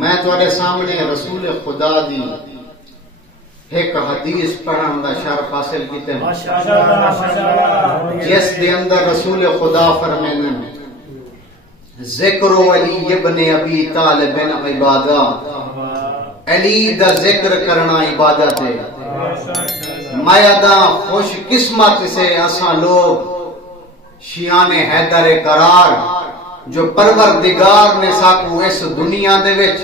میں تھوڑے سامنے رسول خدا دی ایک حدیث پڑھن دا شرف حاصل کیتے ہیں جس دے اندر رسول خدا فرمائیں ذکر علی ابن ابی طالب عبادہ، علی دا ذکر کرنا عبادت ہے۔ میادہ خوش قسمت سے اساں لوگ شیعان حیدر قرار جو پروردگار نے ساکو اس دنیا دے وچ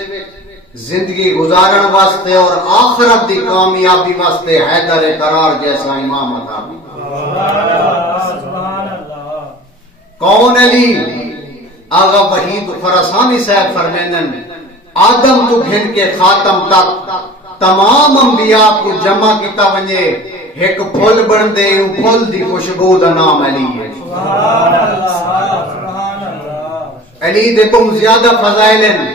زندگی گزارن واسطے اور آخرت دی کامیابی واسطے حیدر قرار جیسا امام عطا کون علی؟ آغا وحید فرسانی صاحب فرمیندن آدم تو گھن کے خاتم تک تمام انبیاء کو جمع کیتا ونجے ایک پھول بن دے پھول دی خوشبو دا نام علی ہے۔ علی دے کو زیادہ فضائل ہیں،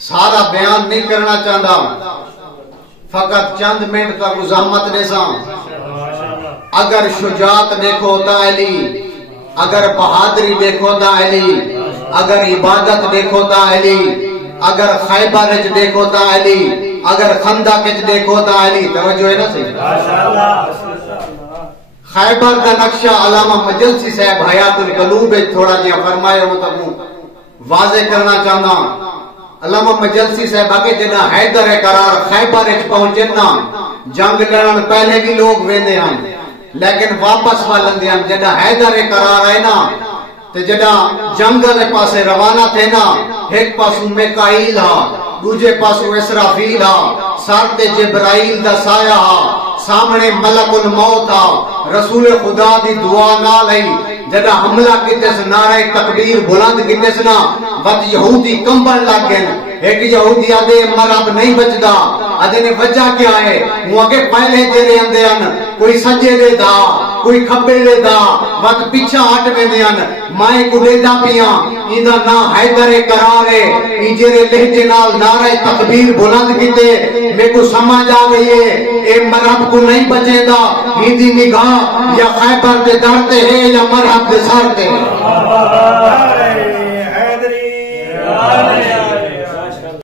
سارا بیان نہیں کرنا چاہتا، فقط چند منٹ کا زحمت دے ساں۔ اگر شجاعت دیکھو تا علی، اگر بہادری دیکھو تا علی، اگر عبادت دیکھو تا علی، اگر خیبر وچ دیکھو تا علی، اگر خندق وچ دیکھو تا علی۔ توجہ ہے نا صحیح؟ خیبر کا نقشہ علامہ مجلسی صاحب حیات القلوب تھوڑا جہاں فرمایا ہو تک واضح کرنا چاہنا۔ علامہ مجلسی صاحب آگے جنا حیدر قرار خیبر وچ پہنچنا جنگ لڑن پہلے بھی لوگ ویندے ہیں لیکن واپس والندے ہیں۔ جنا حیدر قرار ہے نا تے جنا جنگ دے پاسے روانہ تھے نا، ایک پاسوں میکائیل ہا، دوجے پاسوں اسرافیل ہا، سر تے جبرائیل دا سایہ ہا، سامنے ملک الموت ہا۔ رسول خدا دی دعا نال ہے جدا حملہ کیتے سے نعرہ تکبیر بلند کیتے سے نا وقت یہودی کمبن لگ گئے۔ ایک یہودی آدھے مرد نہیں بچدا، آدھے نے وجہ کیا ہے؟ وہ آگے پہلے جیرے اندے ان کوئی سجے دے دا کوئی کھبے دے دا وقت پیچھا ہٹ میں دے ان مائیں کو دے دا پیاں ایدہ نا حیدر قرار ہے۔ ای جیرے لہجے نال نعرہ تکبیر بلند کیتے میں کو سمجھ آ گئی ہے اے مرد کو نہیں بچے دا، ہیدی نگاہ یا خیبر دے درتے ہے یا مرد دے سارتے ہے۔